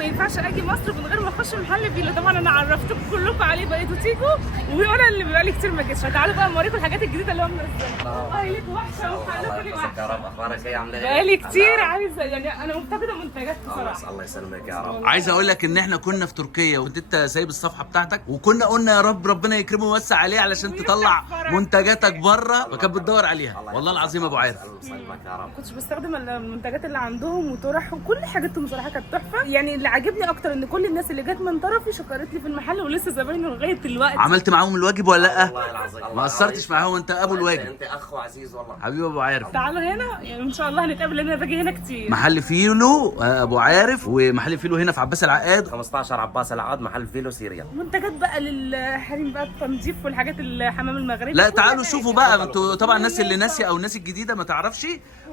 ما ينفعش اجي مصر من غير ما اخش محل فيلو. طبعا انا عرفتكم كلكم عليه، بقيتوا تيجوا وانا اللي بقالي كتير ما جيتش. فتعالوا بقى اوريكم الحاجات الجديده اللي هو منزلها. والله ليك وحشه وحلوه لي وحشه. يا رب اخبارك ايه؟ عامله ايه؟ بقالي كتير عايزه، يعني انا مفتقده منتجات بصراحه. الله يسلمك يا رب. عايز اقول لك ان احنا كنا في تركيا وانت سايب الصفحه بتاعتك، وكنا قلنا يا رب ربنا يكرمه ويوسع عليه علشان تطلع منتجاتك بره، فكانت بتدور عليها. والله العظيم يا ابو عارف الله يسلمك يا رب. كنتش بستخدم المنتجات اللي عندهم وطرح وكل حاجاتهم بصراحه كانت تحفه. يعني اللي عاجبني اكتر ان كل الناس اللي جت من طرفي شكرت لي في المحل ولسه زباينه لغايه دلوقتي. عملت معاهم الواجب ولا لا؟ والله العظيم ما قصرتش معاهم، انت ابو الواجب. انت اخ عزيز والله حبيبي ابو عارف. تعالوا هنا يعني ان شاء الله هنتقابل لان انا باجي هنا كتير. محل فيلو ابو عارف، ومحل فيلو هنا في عباس العقاد 15 عباس العقاد، محل فيلو سيريا. منتجات بقى للحريم بقى، التنظيف والحاجات الحمام المغربي. لا تعالوا شوفوا بقى انتوا. طبعا الناس اللي ناسيه او الناس الجديده ما تعرفش،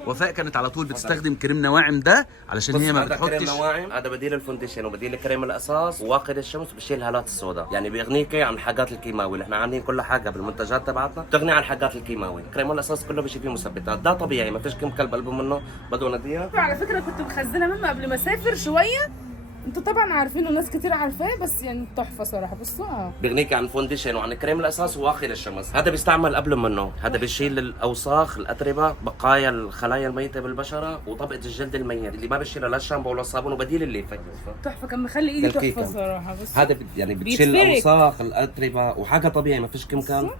وفاء كانت على طول بتستخدم كريم نواعم ده علشان هي ما هذا كريم بتحطش. نواعم، هذا بديل الفونديشن وبديل كريم الاساس وواقي الشمس، بشيل الهالات السوداء، يعني بيغنيكي عن الحاجات الكيماوي اللي احنا عاملين كل حاجه بالمنتجات تبعتنا بتغني عن الحاجات الكيماوي. كريم الاساس كله بيشيل فيه مثبتات، ده طبيعي ما فيش كيميكال بقلبه منه. بدو نديه على فكره كنت مخزنه منه قبل ما اسافر شويه، انتوا طبعا عارفينه وناس كتير عارفاه، بس يعني تحفه صراحه. بصوا بيغنيك عن الفونديشن وعن كريم الاساس وواقي للشمس. هذا بيستعمل قبل منه، هذا بيشيل الاوساخ الاتربه، بقايا الخلايا الميته بالبشره وطبقه الجلد الميت اللي ما بيشيلها لا الشامبو ولا الصابون، وبديل الليفه. تحفه، كان مخلي ايدي تحفه صراحه. بس هذا يعني بتشيل الاوساخ الاتربه وحاجه طبيعي ما فيش كيميكال.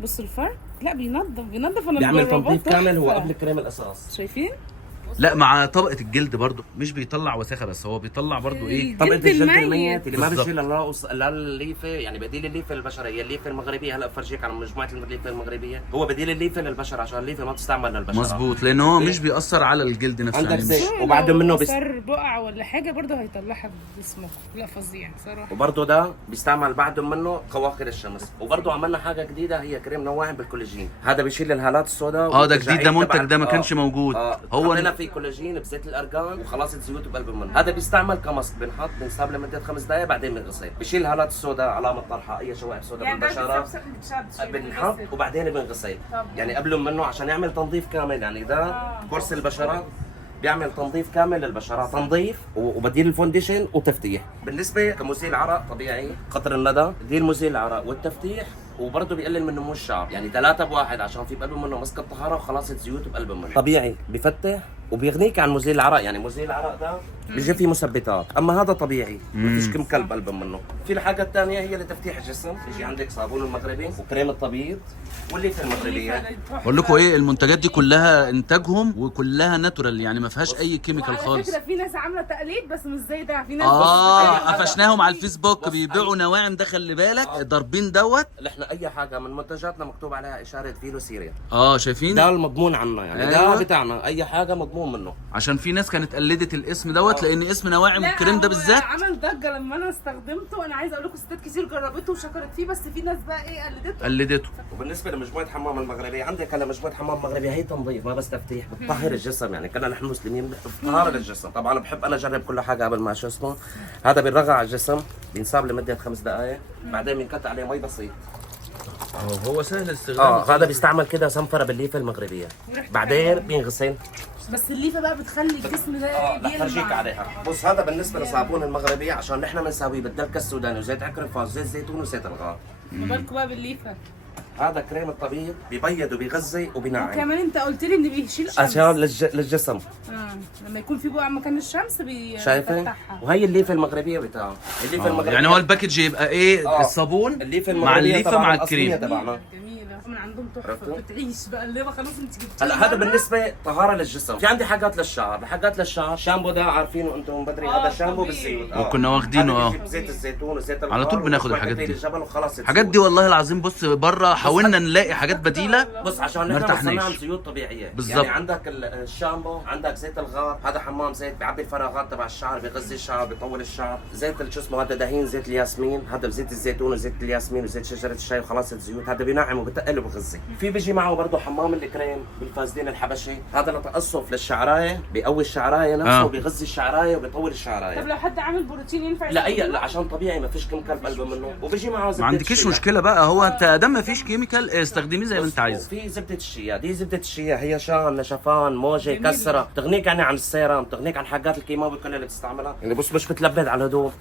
بص الفرق، لا بينظف انا بيعمل مجرباه تنظيف كامل، هو تحفة. قبل كريم الاساس. شايفين؟ لا مع طبقه الجلد برضو مش بيطلع وساخه، بس هو بيطلع برضو ايه طبقه الجلد الميت الميت اللي ما بالظبط. بيشيل لا الليفه، يعني بديل الليفه للبشره. هي الليفه المغربيه، هلا بفرجيك على مجموعه الليفه المغربيه، هو بديل الليفه للبشره عشان الليفه ما تستعمل للبشره. مظبوط، لان هو مش بيأثر على الجلد نفسه. عندك يعني مش زيت وبعد منه صار بقع ولا حاجه برضه هيطلعها بجسمك. لا فظيع صراحه. وبرضه ده بيستعمل بعد منه قواقر الشمس. وبرضه عملنا حاجه جديده، هي كريم نواعم بالكولاجين. هذا بيشيل الهالات السوداء. ده جديد، ده منتج ده ما كانش موجود. هو هنا في كولاجين بزيت الارجان وخلاص زيوت بقلب منه. هذا بيستعمل كماسك، بنساب لمده 5 دقائق بعدين بنغسل. بشيل الهالات السوداء، علامه طرحه، اي شوائب سوداء يعني بالبشره بنحط وبعدين بنغسل. يعني قبل منه عشان يعمل تنظيف كامل. يعني ده كورس البشرات بيعمل تنظيف كامل للبشره، تنظيف وبديل الفونديشن وتفتيح. بالنسبه كمزيل عرق طبيعي قطر الندى، بديل مزيل العرق والتفتيح، وبرضه بيقلل من نمو الشعر. يعني 3 بواحد عشان في بقلبه منه مسك الطهاره وخلاص زيوت بقلبه منه. طبيعي بيفتح وبيغنيك عن مزيل العرق. يعني مزيل العرق ده بيجي فيه مثبتات، اما هذا طبيعي ما فيش كيميكال بقلبه منه. في الحاجه الثانيه هي لتفتيح الجسم، بيجي عندك صابون المغربي وكريم التبييض والليفه المغربيه. بقول لكم ايه، المنتجات دي كلها انتاجهم وكلها ناتورال، يعني ما فيهاش اي كيميكال على خالص. فكره في ناس عامله تقليد بس مش زي ده. في ناس قفشناهم على الفيسبوك بيبيعوا نواعم ده، خلي بالك ضاربين دوت. احنا اي حاجه من منتجاتنا مكتوب عليها اشاره فيلو سيريا. شايفين ده المضمون عنا، يعني أيوة. ده بتاعنا، اي حاجه مضمون منه. عشان في ناس كانت قلدت الاسم دوت، لان اسم نواعم الكريم ده بالذات عمل ضجه لما انا استخدمته. انا عايزه اقول لكم ستات كتير جربته وشكرت فيه، بس في ناس بقى ايه قلدته. وبالنسبه لمجموعه حمام المغربيه، عندك هلا مجموعه حمام مغربيه هي تنظيف ما بس تفتيح، بتطهر الجسم. يعني كنا نحن مسلمين بطهاره للجسم. طبعا بحب انا اجرب كل حاجه قبل ما شو اسمه. هذا بينرغع على الجسم، بينصاب لمده 5 دقائق، بعدين بينقطع عليه مي بسيط. هو سهل الاستخدام. هذا بيستعمل كده صنفره بالليفه المغربيه، بعدين بينغسل. بس الليفه بقى بتخلي الجسم ده لا فرجيك عليها. بص هذا بالنسبه لصابون المغربيه عشان نحن بنساويه بالدلك السوداني وزيت عكرفه وزيت زيتون وزيت الغار. ما بالكم بقى بالليفه. هذا كريم الطبيب بيبيض وبيغذي وبينعم. وكمان انت قلت لي ان بيشيل عشان للجسم. لما يكون في بقع مكان الشمس شايفه؟ وهي الليفه المغربيه بتاعه. الليفه المغربيه يعني هو الباكج يبقى ايه؟ الصابون مع الليفه مع الكريم. جميله من عندهم تحفه. بتعيش بقى الليفه خلاص انت جبتيها. هلا هذا بالنسبه طهاره للجسم. في عندي حاجات للشعر، حاجات للشعر. شامبو ده عارفينه انتم بدري، هذا شامبو بالزيوت. وكنا واخدينه بزيت الزيتون وزيت على طول بناخد الحاجات دي. الجبل وخلاص. الحاجات دي والله العظيم بص بره حاولنا نلاقي حاجات بديله. بص عشان نحن بنصنعها زيوت طبيعيه. بالظبط. يعني عندك الشامبو، عندك زيت الغار، هذا حمام زيت بيعبي الفراغات تبع الشعر، بيغذي الشعر، بيطول الشعر. زيت شو اسمه هذا دهين زيت الياسمين، هذا بزيت الزيتون وزيت الياسمين وزيت شجره الشاي وخلاص الزيوت. هذا بينعم وبتقل وبغذي. في بيجي معه برضه حمام الكريم بالفازلين الحبشي، هذا لتقصف للشعرايه، بيقوي الشعرايه نفسه وبيغذي الشعرايه وبيطول الشعرايه. طب لو حد عامل بروتين ينفع؟ لا عشان طبيعي ما فيش كيميكال بقلبه منه، وبيجي معه زبده. ما عندكيش مشكله بقى، هو انت ادام ما فيش كيميكال كيميكال استخدميه زي ما انت عايز. في زبده الشيا، دي زبده الشيا هي شان نشفان موجه جميل. كسره، تغنيك يعني عن السيرام، تغنيك عن حاجات الكيماوي كلها اللي بتستعملها، يعني بص مش بتلبد على الهدوم،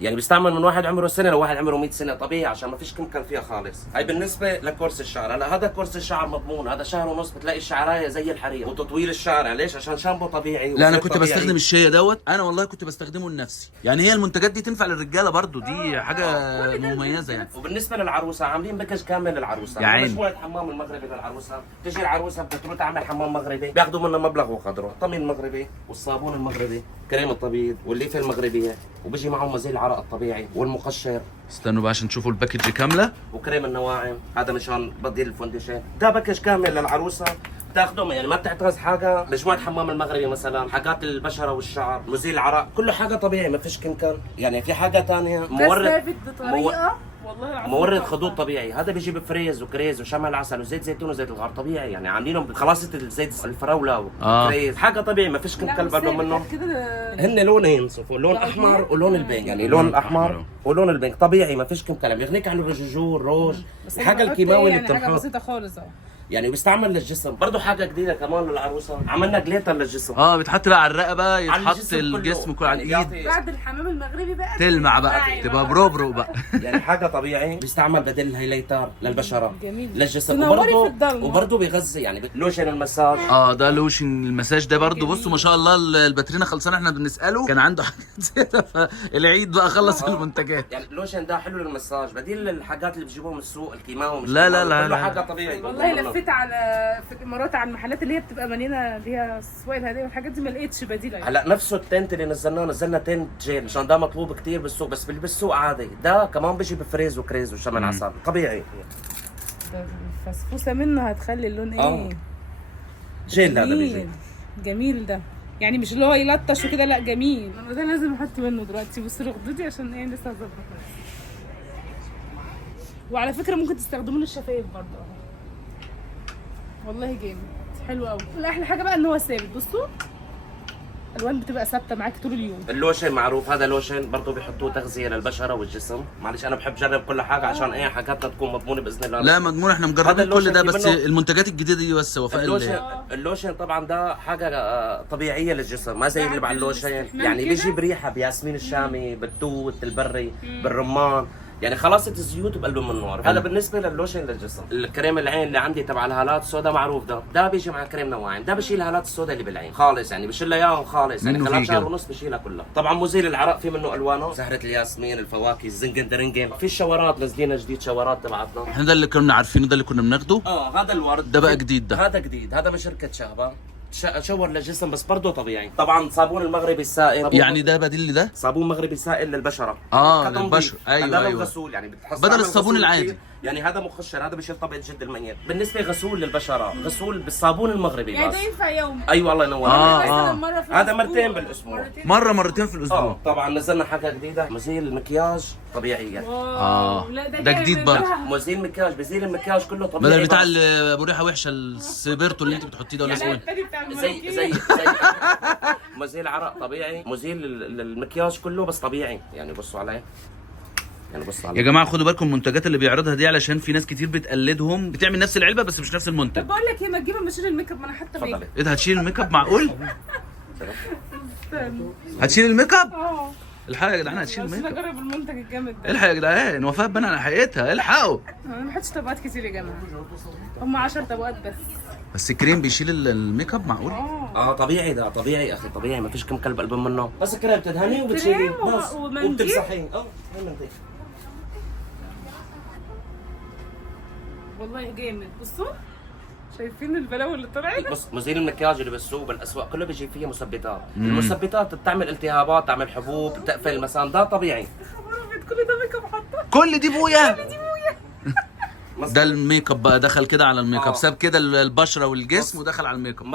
يعني بيستعمل من واحد عمره سنه لواحد عمره 100 سنه طبيعي عشان ما فيش كيميكال فيها خالص. هاي بالنسبه لكورس الشعر. هلا هذا كورس الشعر مضمون، هذا شهر ونص بتلاقي الشعرايه زي الحرير، وتطويل الشعر ليش؟ عشان شامبو طبيعي. لا انا وزيت كنت طبيعي. بستخدم الشيا دوت، انا والله كنت بستخدمه لنفسي، يعني هي المنتجات دي تنفع للرجاله برضو، دي حاجه مميزه يعني. وبالنسبه للعروسه عاملين باكج كامل للعروسه، يا عيني. مشروع حمام المغربي للعروسه، تجي العروسه بتروح تعمل حمام مغربي، بياخذوا منه مبلغ وقدره، الطمي المغربي والصابون المغربي، كريم التبييض والليفه المغربيه، وبيجي معهم مزيل العرق الطبيعي والمقشر. استنوا بقى عشان تشوفوا الباكج كامله. وكريم النواعم، هذا مشان بديل الفونديشن، ده باكج كامل للعروسه بتاخده، يعني ما بتعترض حاجه. مجموعه حمام المغربي مثلا، حاجات البشره والشعر، مزيل العرق، كله حاجه طبيعي ما فيش كيميكال. يعني في حاجه ثانيه ثابت بطريقه والله العظيم مورد خدود طبيعي، هذا بيجي بفريز وكريز وشمع العسل وزيت زيتون وزيت الغار طبيعي، يعني عاملينهم بخلاصه الزيت الفراوله وكريز، حاجه طبيعي ما فيش كيميكال برضه منه. هن لونين صفوا، لون احمر ولون البينك، يعني لون الاحمر ولون البينك طبيعي ما فيش كيميكال، بيغنيك عنه رججور روج، الحاجه الكيماوي اللي حاجه بتنحط بسيطه خالص اهو. يعني بيستعمل للجسم. برضه حاجه جديده كمان للعروسه، عملنا جليتر للجسم. بيتحط بقى على الرقبه، يتحط الجسم كله. الجسم كله على يعني الايد، بعد الحمام المغربي بقى تلمع بقى تبقى بروبرو بقى. يعني حاجه طبيعي، بيستعمل بدل الهيليتر للبشره جميل. للجسم، تنوري في وبرضه الضلمة. وبرضه بيغذي، يعني لوشن المساج. ده لوشن المساج ده برضو. بصوا ما شاء الله الباترينا خلصانه، احنا بنساله كان عنده حاجات زياده، فالعيد بقى خلص المنتجات. يعني اللوشن ده حلو للمساج، بديل الحاجات اللي بيجيبوها من السوق الكيماوي مش لا لا كيماوي، لا كله لا. حاجه طبيعي. والله لفيت في الامارات على المحلات اللي هي بتبقى مليانه، اللي هي سواق الهدايا والحاجات دي، ما لقيتش بديله يعني. هلا نفسه التنت اللي نزلنا تنت جيل عشان ده مطلوب كتير بالسوق، بس بالسوق عادي، ده كمان بيجي بفريز وكريز وشمن عسل طبيعي. ده الفسفوسه منه هتخلي اللون ايه؟ جيل هذا بيجي جميل ده، يعني مش اللي هو يلطش وكده، لا جميل. انا ده لازم احط منه دلوقتي. بصوا خدودي عشان ايه لسه هظبطها. وعلى فكره ممكن تستخدموه للشفايف برضه اهو، والله جامد حلو قوي. والاحلى حاجه بقى ان هو ثابت، بصوا الالوان بتبقى ثابته معاك طول اليوم. اللوشن معروف، هذا لوشن برضه بيحطوه تغذيه للبشره والجسم. معلش انا بحب اجرب كل حاجه عشان ايه حاجاتنا تكون مضمونه باذن الله. لا مضمون، احنا مجربين كل ده، بس المنتجات الجديده دي بس وفاء اللوشن طبعا ده حاجه طبيعيه للجسم، ما زي اللي مع اللوشن، يعني بيجي بريحه بياسمين الشامي، بالتوت البري، بالرمان، يعني خلاصة الزيوت بقلبه من النار. هذا بالنسبه للوشن للجسم. الكريم العين اللي عندي تبع الهالات السوداء معروف، ده بيجي مع كريم نواعم، ده بشيل الهالات السوداء اللي بالعين خالص، يعني بشيلها اياهم خالص، يعني خلال شهر ونص بشيلها كلها. طبعا مزيل العرق في منه الوانه، زهره الياسمين، الفواكه، الزنجن درنجن، في الشاورات نازلين جديد، شاورات تبعتنا احنا ده اللي كنا عارفينه، ده اللي كنا بناخده. هذا الورد ده بقى جديد، هذا جديد، هذا من شركه شهبه، شاور للجسم بس برضه طبيعي. طبعا صابون المغربي السائل، يعني ده بديل لده، صابون مغربي سائل للبشره. للبشره، ايوه غسول، يعني بدل الصابون العادي، يعني هذا مخشر، هذا بشيل طبقه جلد الميت. بالنسبه غسول للبشره، غسول بالصابون المغربي يعني بس. ده ينفع يوم؟ ايوه الله ينور. هذا مرتين بالاسبوع، مرتين في الاسبوع. طبعا نزلنا حاجه جديده، مزيل المكياج طبيعيه. لا ده جديد برضه، مزيل مكياج، بزيل المكياج كله طبيعي، بدل بتاع ابو ريحه وحشه السبيرتو اللي انت بتحطيه ده، ولا اسمه زي مزيل عرق طبيعي، مزيل المكياج كله بس طبيعي، يعني بصوا عليه، يعني بصوا عليه. يا جماعه خدوا بالكم المنتجات اللي بيعرضها دي، علشان في ناس كتير بتقلدهم، بتعمل نفس العلبه بس مش نفس المنتج. طب بقول لك ايه، ما تجيب بشيل الميك اب، ما انا حتى ميك اب. ايه ده هتشيل الميك اب؟ معقول؟ هتشيل الميك اب؟ الحقوا يا جدعان، هتشيل الميك اب. اجرب المنتج الجامد ده. الحقوا يا جدعان، وفاء بان على حقيقتها، الحقوا. انا ما حطيتش طبقات كتير يا جماعه، هم 10 طبقات بس كريم بيشيل الميك اب؟ معقول؟ طبيعي، ده طبيعي اخي، طبيعي ما فيش كم كلب قلبان منه، بس كريم بتدهنيه وبتشيليه بس وبتمسحيه. ومنديل. والله جامد. بصوا شايفين البلاوي اللي طلعت؟ بص مزيل المكياج اللي بالسوق بالاسواق كله بيجي فيه مثبتات، المثبتات بتعمل التهابات، تعمل حبوب، بتقفل المسام، ده طبيعي. كل ده ميك اب حاطه، كل دي بويا. ده الميك اب بقى دخل كده على الميك اب، ساب كده البشره والجسم ودخل على الميك اب.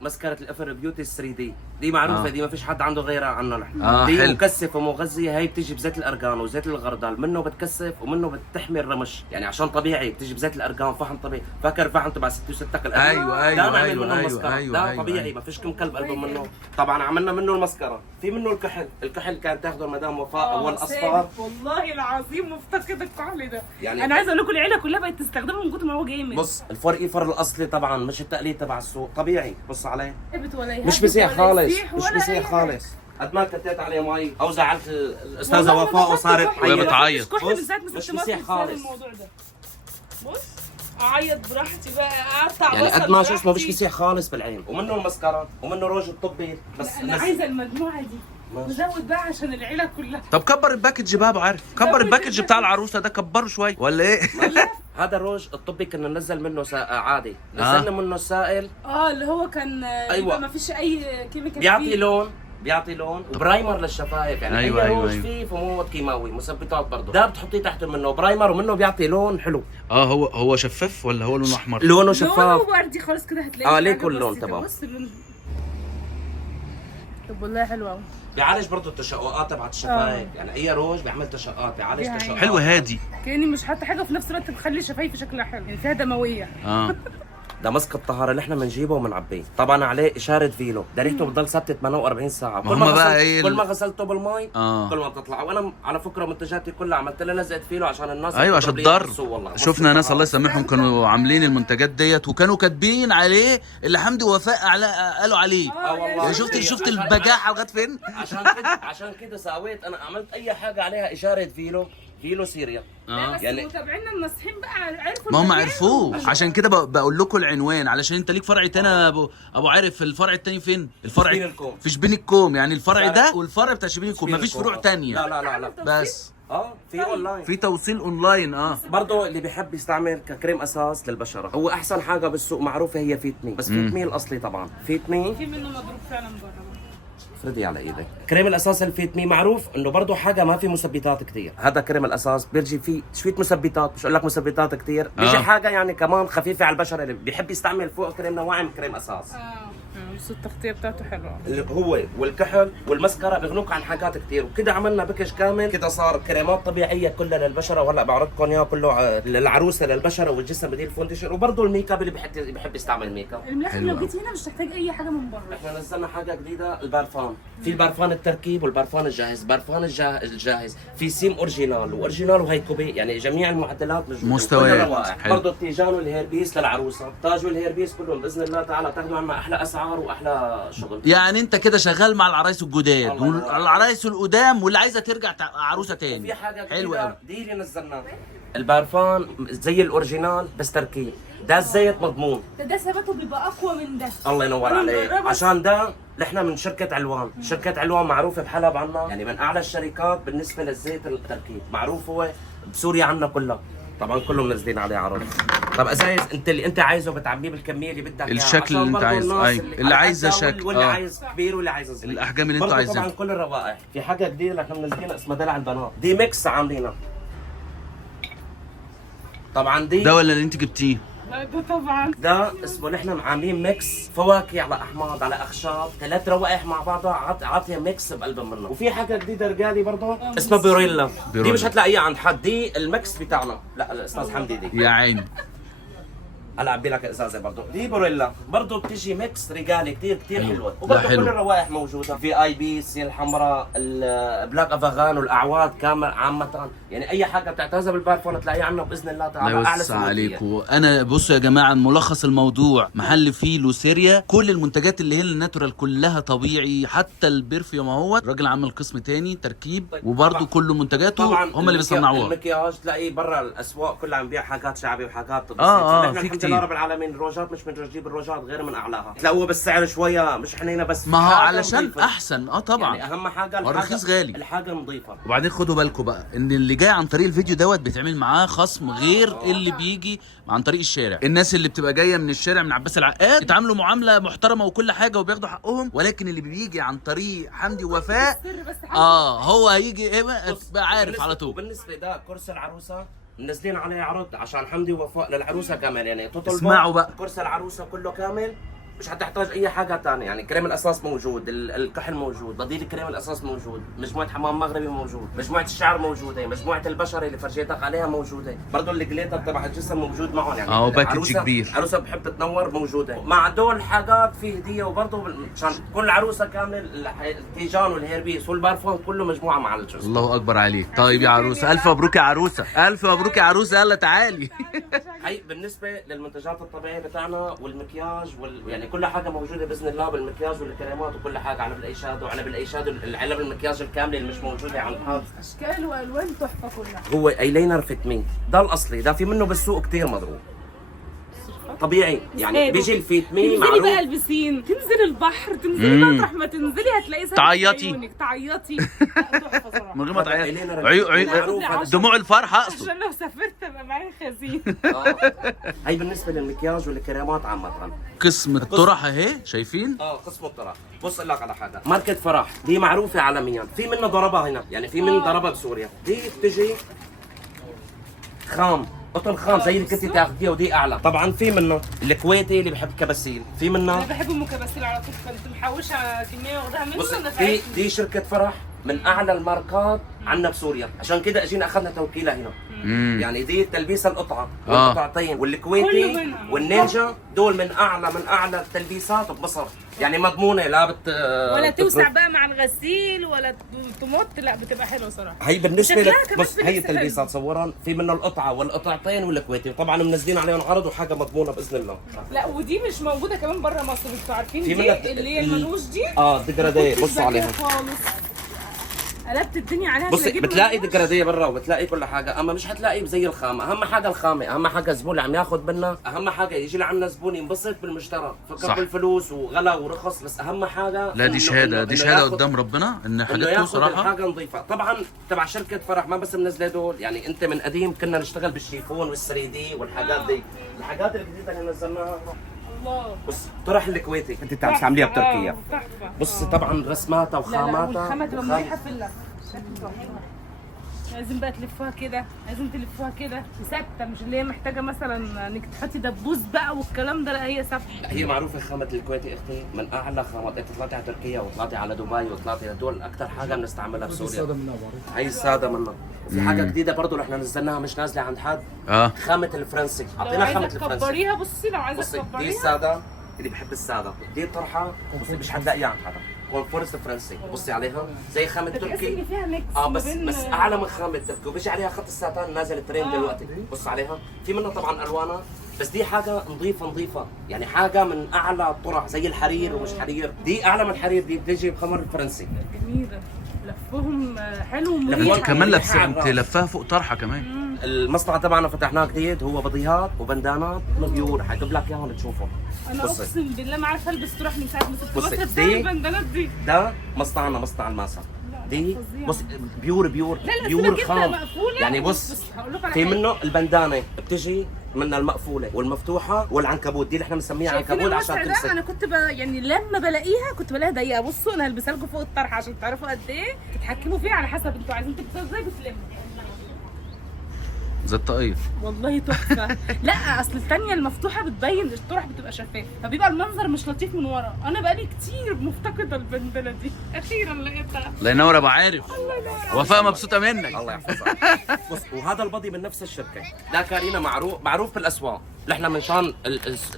مسكره الافر بيوتي 3D دي معروفه، دي ما فيش حد عنده غيرها عنه نحن. دي حلو. مكثفه ومغذيه، هي بتيجي بزيت الارغان وزيت الغردال، منه بتكثف ومنه بتحمي الرمش، يعني عشان طبيعي بتيجي بزيت الارغان، فحم طبيعي، فاكر فحم تبع 6 و6 ايوه ده طبيعي ما فيش كلب قلبه منه. طبعا عملنا منه المسكره، في منه الكحل كانت تاخذه المدام وفاء، اول اصفر. والله العظيم مفتقد الكحل ده، يعني انا عايزه اقول لكم العيله كلها بقت تستخدمه من كتر ما هو جامد. بص الفور اي 4 الاصلي طبعا مش التقليد تبع السوق طبيعي. بص عليه ولا مش بيسيح خالص، مش بيسيح خالص. قد ما كتيت عليه مي او زعلت الاستاذه وفاء وصارت وهي بتعيط. كحل من ساعه ما مش سبت بيسيح مصر خالص. الموضوع ده. بص اعيط براحتي بقى، اقطع يعني بصل قد ما شو اسمه مش براحتي. بيسيح خالص بالعين. ومنه المسكرة ومنه روج الطبي. بس انا عايزه المجموعه دي وزود بقى عشان العيله كلها. طب كبر الباكج بقى ابو عارف، كبر الباكج بتاع العروسه ده، كبره شويه ولا ايه؟ هذا الروج الطبي كنا ننزل منه عادي، نزلنا منه السائل. اللي هو كان أيوة. ما فيش اي كيميكال بيعطي لون، بيعطي لون وبرايمر للشفايف. يعني أيوة اي أيوة روج أيوة. فيه مواد كيماوي مثبتات برضه. ده بتحطيه تحت منه برايمر ومنه بيعطي لون حلو. هو شفاف ولا هو لونه احمر؟ لونه لونه شفاف. وردي خالص كده هتلاقيه. ليه حاجة كل لون بسيطة. تبعه. بص اللون. طب والله حلو قوي. بيعالج برضه التشققات تبعت الشفايف. يعني اي روج بيعمل تشققات، بيعالج يعني تشققات. حلو هادي. كاني مش حاطه حاجه وفي نفس الوقت بخلي شفايفي شكلها حلو، يعني فيها دمويه. ده مسك الطهاره اللي احنا بنجيبه وبنعبيه، طبعا عليه اشاره فيلو، ده ريحته بتضل ثابته 48 ساعه. ما هم بقى ايه كل ما غسلته بالمي آه. كل ما بتطلع. وانا على فكره منتجاتي كلها عملت لها لزقه فيلو عشان الناس ايوه عشان الضر. شفنا ناس الله يسلمك يسامحهم كانوا عاملين المنتجات ديت وكانوا كاتبين عليه اللي حمدي ووفاء قالوا عليه. والله. يعني شفت البجاحه لغايه فين؟ عشان كده سويت انا عملت اي حاجه عليها اشاره فيلو سيريا. لا بس يعني متابعينا الناصحين بقى عرفوا ما هم المكان. عرفوه، عشان كده بقول لكم العنوان، علشان انت ليك فرع تاني يا ابو عارف. الفرع التاني فين؟ الفرع شبين الكوم. في شبين الكوم، يعني الفرع ده والفرع بتاع شبين الكوم، شبين مفيش الكوم. فروع تانية. لا بس في اونلاين. في توصيل اونلاين. برضه اللي بيحب يستعمل ككريم اساس للبشره، هو احسن حاجه بالسوق معروفه هي فيت مي. بس فيت مي الاصلي طبعا فيت مي. في منه مضروب فعلا بره. فردي على ايدك. كريم الاساس الفيت مي معروف انه برضه حاجه ما في مثبتات كثير. هذا كريم الاساس بيرجي فيه شويه مثبتات، مش اقول لك مثبتات كثير، بيجي حاجه يعني كمان خفيفه على البشره اللي بيحب يستعمل فوق كريم نواعم كريم اساس. بس التغطيه بتاعته حلوه. اللي هو والكحل والمسكره بيغنوك عن حاجات كثير. وكده عملنا باكج كامل، كده صار كريمات طبيعيه كلها للبشره. وهلا بعرضكم اياه كله للعروسه للبشره والجسم بديل فونديشن. وبرضه الميك اب اللي بيحب يستعمل ميك اب. الملاحق لو جيت هنا مش تحتاج اي حاجه من بره. احنا نزلنا حاجه جديده، البارفان. في البارفان التركيب والبارفان الجاهز. بارفان الجاهز في سيم اوريجينال واوريجينال وهيكوبي، يعني جميع المعدلات مستويات. برضه التيجان والهيربيس للعروسه، تاج والهيربيس كلهم باذن الله تعالى تاخذوا عنا احلى اسعار واحلى شغل. يعني انت كده شغال مع العرايس الجداد والعرايس القدام واللي عايزه ترجع عروسه تاني. في حاجه حلو قوي. دي اللي نزلناها. البارفان زي الاوريجينال بس تركيب. ده الزيت مضمون. ده ثباته بيبقى اقوى من ده. الله ينور عليك. عشان ده نحن من شركة علوان. شركة علوان معروفة بحلب عنا، يعني من أعلى الشركات بالنسبة للزيت التركيب. معروف هو بسوريا عنا كلها. طبعا كلهم منزلين عليه عرض. طب ازايز انت اللي انت عايزه بتعبيه بالكميه اللي بدك اياها، الشكل اللي انت عايزه. ايوه اللي عايزه شكل واللي عايز كبير واللي عايز صغير. الاحجام اللي انت عايزها. طبعا كل الروائح. في حاجه جديده احنا منزلينها اسمها دلع البنات. دي ميكس عاملينها. طبعا دي ده ولا اللي انت جبتيه؟ ده طبعا ده اسمه نحن عاملين ميكس فواكه على احماض على اخشاب، ثلاث روائح مع بعضها عاطيه ميكس بقلب منه. وفي حاجه جديده رجالي برضه اسمها بيريلا. دي مش هتلاقيها عند حد، دي الميكس بتاعنا. لا الاستاذ حمدي دي يا عيني. هلا اعبي لك ازازه برضه. دي بوريلا برضه بتيجي ميكس رجالي كثير حلوه. لا وبرضه حلو. كل الروائح موجوده. في اي بي سي الحمراء، البلاك افغان والاعواد كامل عامه. يعني اي حاجه بتعتازها بالبارفون تلاقيها عندنا باذن الله تعالى. الله يوسع عليكم. انا بصوا يا جماعه ملخص الموضوع، محل فيلو سيريا، كل المنتجات اللي هي الناتورال كلها طبيعي، حتى البرفيوم اهو الراجل عامل قسم تاني تركيب. وبرده كل منتجاته هم اللي بيصنعوها. المكياج تلاقيه برا الاسواق كلها عم بيع حاجات شعبي وحاجات في الحمد لله رب العالمين. الروجات مش بنجيب الروجات غير من اعلاها. تلاقوها بالسعر شويه مش حنينه بس ما هو علشان نظيفة. احسن طبعا. يعني اهم حاجه الرخيص غالي. الحاجه نظيفه. وبعدين خدوا بالكم بقى ان اللي جاي عن طريق الفيديو دوت بيتعمل معاه خصم غير اللي بيجي عن طريق الشارع. الناس اللي بتبقى جايه من الشارع من عباس العقاد يتعاملوا معامله محترمه وكل حاجه وبياخدوا حقهم، ولكن اللي بيجي عن طريق حمدي ووفاء هو هيجي ايه بقى عارف على طول. بالنسبه ده كرسي العروسه منزلين عليه عرض عشان حمدي ووفاء للعروسه كمان. يعني توتال اسمعوا بقى. كرسي العروسه كله كامل مش هتحتاج اي حاجه ثانيه، يعني كريم الاساس موجود، الكحل موجود، بديل كريم الاساس موجود، مجموعه حمام مغربي موجود، مجموعه الشعر موجوده، مجموعه البشره اللي فرجيتك عليها موجوده، برضه الجليتر تبع الجسم موجود معهم، يعني باكج كبير. عروسه بحب تتنور موجوده مع دول حاجات في هديه، وبرضه عشان كل عروسه كامله التيجان والهيربيس والبارفون كله مجموعه مع الجسم. الله اكبر عليك. طيب يا عروسه، الف مبروك يا عروسه، الف مبروك يا عروسه، يلا تعالي. هي بالنسبه للمنتجات الطبيعيه بتاعنا والمكياج يعني كل حاجه موجوده باذن الله بالمكياج والكريمات وكل حاجه، على بالايشادو، على بالايشادو العلب المكياج الكامله اللي مش موجوده عند حد. اشكال والوان تحفه كلها. هو ايلاينر فيت مي، ده الاصلي، ده في منه بالسوق كثير مضروب طبيعي، يعني بيجي الفيت مي معروف. تنزلي بقى البسين، تنزلي البحر، تنزلي مطرح ما تنزلي هتلاقي تعيطي تعيطي. تحفه صراحه. من غير ما تعيطي، دموع الفرحه اقصد. عشان لو سافرت ابقى معايا خزين. هي بالنسبه للمكياج والكريمات عامه. قسم الطرح اهي شايفين؟ قسم الطرح. بص اقول لك على حاجه، ماركه فرح دي معروفه عالميا، في منها ضربها هنا، يعني في من ضربها بسوريا، دي بتجي خام، قطن خام زي اللي كنتي تاخديها، ودي اعلى. طبعا في منه الكويتي اللي بحب كباسيل، في منه انا بحب ام كباسيل على طول، كنت محوشه كميه واخدها منه. بص دي شركه فرح من اعلى الماركات عندنا بسوريا، عشان كده اجينا اخذنا توكيلها هنا. يعني دي التلبيسه القطعه والقطعتين، والكويتي والنينجا دول من اعلى التلبيسات بمصر، يعني مضمونه لا ولا توسع بقى مع الغسيل ولا تمط، لا بتبقى حلوه صراحه. هي بالنسبه بص هي التلبيسات صورا في منه القطعه والقطعتين والكويتي، طبعا منزلين عليهم عرض وحاجه مضمونه باذن الله. لا ودي مش موجوده كمان بره مصر، انتوا عارفين في دي اللي هي المنوش دي. ديجراديه، بصوا عليها خالص، قلبت الدنيا عليها. بصي بتلاقي ديجراديه برا وبتلاقي كل حاجه، اما مش هتلاقي زي الخامه. اهم حاجه الخامه، اهم حاجه الزبون اللي عم ياخذ منا، اهم حاجه يجي لعنا زبون ينبسط بالمشترى، فكر بالفلوس وغلا ورخص، بس اهم حاجه لا دي شهاده قدام ربنا ان حاجته صراحه حاجه نظيفه. طبعا تبع شركه فرح ما بس منزله دول، يعني انت من قديم كنا نشتغل بالشيفون والثري دي والحاجات دي، الحاجات الجديده اللي نزلناها. بص طرح الكويتي انت تعمليها بتركيا، بص طبعا رسماتها وخاماتها، الخامه تبقى مريحه في اللف. لازم بقى تلفوها كده، لازم تلفوها كده ثابته، مش اللي هي محتاجه مثلا انك تحطي دبوس بقى والكلام ده، لا هي ثابته. هي معروفه خامه الكويتي اختي من اعلى خامات، انت طلعتي على تركيا وطلعتي على دبي وطلعتي هدول اكثر حاجه بنستعملها بسوريا. هي الساده منها. وفي حاجه جديده برضه نحن نزلناها مش نازله عند حد، خامه الفرنسي، اعطينا خامه الفرنسي. تكبريها، بصي لو عايزه تكبريها، دي الساده اللي بحب الساده، دي الطرحه بصي مش حتلاقيها عند حدا، كونفورس فرنسي، بصي عليها زي خامه تركي. فيها ميكس بس اعلى من خامه تركي، وبيجي عليها خط الساتان نازل الترند دلوقتي، بص عليها في منها طبعا الوانها، بس دي حاجه نظيفه، يعني حاجه من اعلى الطرح زي الحرير ومش حرير، دي اعلى من الحرير، دي بتيجي بخمر الفرنسي. جميله، لفهم حلو ومريح كمان لفها فوق طرحه كمان. المصنع تبعنا فتحناه جديد، هو بضيهات وبندانات مبيور، حجيب لك اياهم تشوفهم. انا اقسم بالله ما عارفه البس طرح من ساعه ما سبت مصر بسبب دي البندانات دي. ده مصنعنا، مصنع الماسة دي بص بيور خام، يعني بص في منه البندانه بتجي من المقفوله والمفتوحه والعنكبوت، دي اللي احنا بنسميها عنكبوت عشان تمسك. انا كنت يعني لما بلاقيها كنت بلاقيها ضيقه، بصوا انا هلبسها لكم فوق الطرح عشان تعرفوا قد ايه تتحكموا فيها على حسب انتوا عايزين تلبسوها ازاي، بتلموا زي الطاقية والله تحفه. لا اصل الثانيه المفتوحه بتبين الطرح بتبقى شفافه، فبيبقى المنظر مش لطيف من ورا. انا بقالي كتير مفتقده البندانه دي، اخيرا لقيتها. الله ينور ابو عارف، وفاء مبسوطه منك. الله يحفظك. بص وهذا البادي من نفس الشركه، ده كارينا معروف بالاسواق، نحن منشان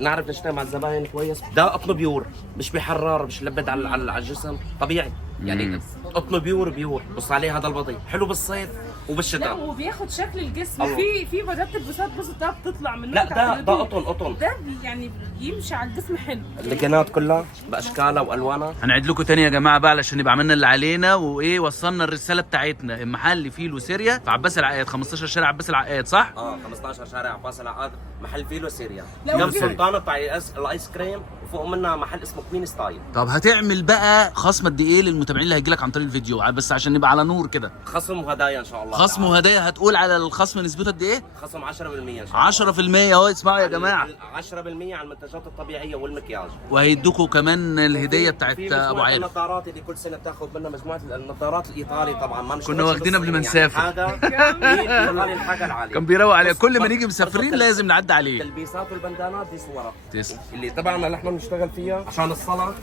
نعرف نشتغل مع الزباين كويس. ده قطن بيور، مش بيحرر، مش لبد على الجسم، طبيعي يعني قطن بيور. بص عليه هذا البادي حلو بالصيف وبالشتاء. لا وبياخد شكل الجسم. في بدات تلبسات بص ده بتطلع منه. لا ده قطن ده يعني يمشي على الجسم حلو. اللجنات كلها باشكالها والوانها. هنعيد لكم تاني يا جماعه بقى علشان نبقى عملنا اللي علينا وايه، وصلنا الرساله بتاعتنا. المحل فيلو سيريا في عباس العقاد، 15 شارع عباس العقاد، صح؟ 15 شارع عباس العقاد، محل فيلو سيريا جنب سلطانه بتاع الايس كريم، وفوق منها محل اسمه كوين ستايل. طب هتعمل بقى خصم قد ايه للمتابعين اللي هيجي لك عن طريق الفيديو، بس عشان نبقى على نور كده؟ خصم وهدايا ان شاء الله. خصم وهدايا. هتقول على الخصم نسبته قد ايه؟ خصم 10% ان شاء الله. 10% اهو، اسمعوا يا جماعه، 10% على المنتجات الطبيعيه والمكياج، وهيدوكوا كمان الهديه بتاعت ابو عارف. النظارات اللي كل سنه بتاخذ منا مجموعه النظارات الايطالي، طبعا ما كنا واخدينها قبل ما نسافر. حاجه ايطالي، الحاجه العاليه كان بيروق عليها، كل ما نيجي مسافرين لازم نعدي عليه. التلبيسات والبندانات دي صورة تسلم. اللي طبعا نحن بنشتغل فيها عشان الصلاه.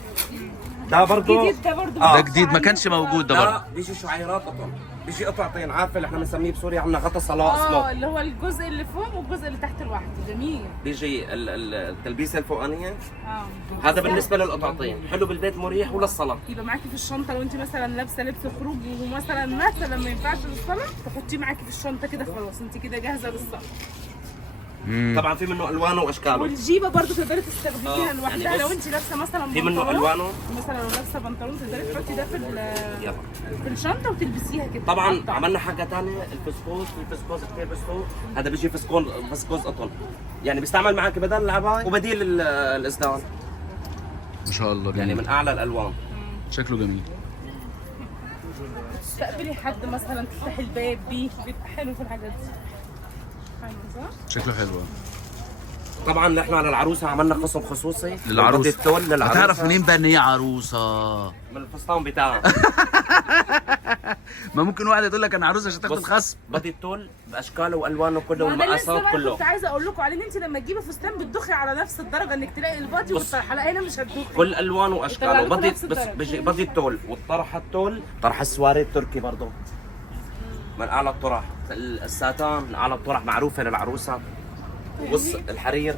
ده برضه جديد، ده برضه ده جديد ما كانش موجود ده برضه. ده بيجي شعيرات قطن، بيجي قطعتين، عارفه اللي احنا بنسميه بسوريا عندنا غطا صلاه اسمه. اللي هو الجزء اللي فوق والجزء اللي تحت لوحده. جميل. بيجي التلبيسه الفوقانيه. اه هذا بالنسبه للقطعتين، حلو بالبيت مريح وللصلاه. يبقى معاكي في الشنطه لو انت مثلا لابسه لبس خروج ومثلا ما ينفعش للصلاه، تحطيه معاكي في الشنطه كده خلاص انت كده جاهزه للصلاه. طبعا في منه الوانه واشكاله. والجيبه برضو تقدري تستخدميها يعني لوحدها. بص، لو انت لابسه مثلا في منه بنطلون، الوانه. مثلا لو لابسه بنطلون تقدري تحطي ده يلا. في الشنطه وتلبسيها كده. طبعا تقطع. عملنا حاجه ثانيه، الفسكوس. في فسكوس كثير بسهول، هذا بيجي فسكوس قطن، يعني بيستعمل معك بدل العباية وبديل الاسدان. ما شاء الله جميل. يعني من اعلى الالوان. شكله جميل. تستقبلي حد مثلا تفتحي الباب بيه، بيبقى حلو في الحاجات دي. حلو صح؟ شكله حلو. طبعا نحن على العروسه عملنا خصم خصوصي للعروسه. التول للعروسه. هتعرف منين بقى ان هي عروسه؟ من الفستان بتاعها. ما ممكن واحد يقول لك انا عروسه عشان تاخد بص، خصم. بدي التول باشكاله والوانه كله ما ده لسه والمقاسات بقى كله. كنت عايزه اقول لكم عليه ان انت لما تجيبي فستان بتدخي على نفس الدرجه انك تلاقي البادي والطرحه. لا هنا مش هتدخي. كل الوانه واشكاله. يطلع لكم بدي نفس بس الدرجة. بيجي بدي التول والطرحه التول، طرح السواري التركي برضه من اعلى الطرح. الساتان من اعلى الطرح معروفه للعروسه. بص الحرير،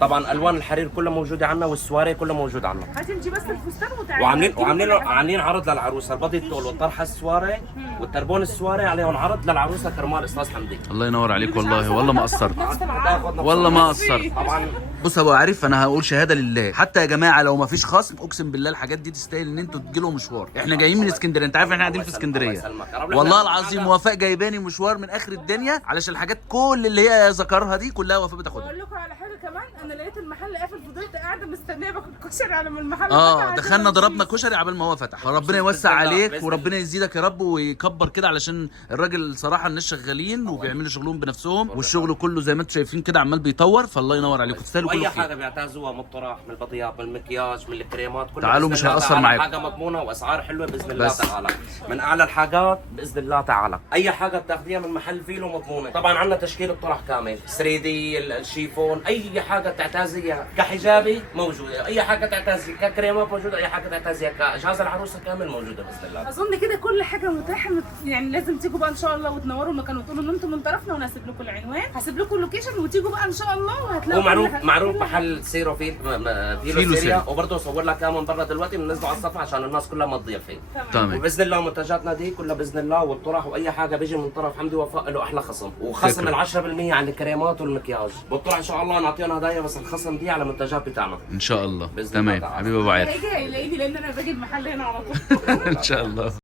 طبعا الوان الحرير كلها موجوده عندنا، والسواري كلها موجوده عندنا. هاتي انت بس الفستان وتعالي. وعاملين عرض للعروسه، البادي التول والطرحه السواري والتربون السواري عليهم عرض للعروسه كرمال استاذ حمدي. الله ينور عليك والله، والله ما قصرت. نفس العرض. والله ما قصرت. طبعا بص يا ابو عارف، انا هقول شهاده لله، حتى يا جماعه لو ما فيش خصم اقسم بالله الحاجات دي تستاهل ان انتوا تجيلوا مشوار. احنا جايين من اسكندريه، انت عارف احنا قاعدين في اسكندريه. والله العظيم وفاء جايباني مشوار من اخر الدنيا علشان الحاجات كل اللي هي ذكرها دي كلها وفاء بتاخدها. بقول لكم على حاجه كمان، انا لقيت المحل قافل، فضلت قاعده مستنيه باكل كشري على ما المحل فتح. دخلنا ضربنا كشري عبال ما هو فتح. فربنا يوسع عليك وربنا يزيدك يا رب ويكبر كده، علشان الراجل صراحه الناس شغالين وبيعملوا شغلهم بنفسهم، والشغل كله زي ما انتم شايفين كده عمال بيطور. فالله ينور عليكم، تستاهلوا كل واي خير. حاجه بيعتازوها من الطرح، من البطيات، من المكياج، من الكريمات، كلها تعالوا بإذن مش الله هيأثر تعالى معاكم. حاجه مضمونه واسعار حلوه باذن الله بس. تعالى. من اعلى الحاجات باذن الله تعالى. اي حاجه بتاخديها من محل فيلو مضمونه. طبعا عندنا تشكيل الطرح كامل، 3 دي، الشيفون، اي حاجه تعتازيها كحجابي موجوده، اي حاجه تعتازي ككريمات موجوده، اي حاجه تعتازيها كجهاز العروسه كامل موجوده باذن الله. اظن كده كل حاجه متاحه. يعني لازم تيجوا بقى ان شاء الله وتنوروا المكان وتقولوا ان انتم من طرفنا، وانا هسيب لكم العنوان، هسيب لكم اللوكيشن، وتيجوا بقى ان شاء الله وهتلاقوا ومعروف محل سيرو فيلو سيريا. وبرضه صور لك اياه من برا دلوقتي بننزله على الصفحه عشان الناس كلها ما تضيع فيه. تمام. وباذن الله منتجاتنا دي كلها باذن الله، والطرح واي حاجه بيجي من طرف حمدي وفاء له احلى خصم، وخصم ال 10% على الكريمات والمكياج. والطرح ان شاء الله نعطينا هدايا، بس الخصم دي على المنتجات بتاعنا ان شاء الله. بإذن تمام الله تعالى. حبيبي ابو عارف. هيجي هيلاقيني لان انا باجي المحل هنا على طول. ان شاء الله.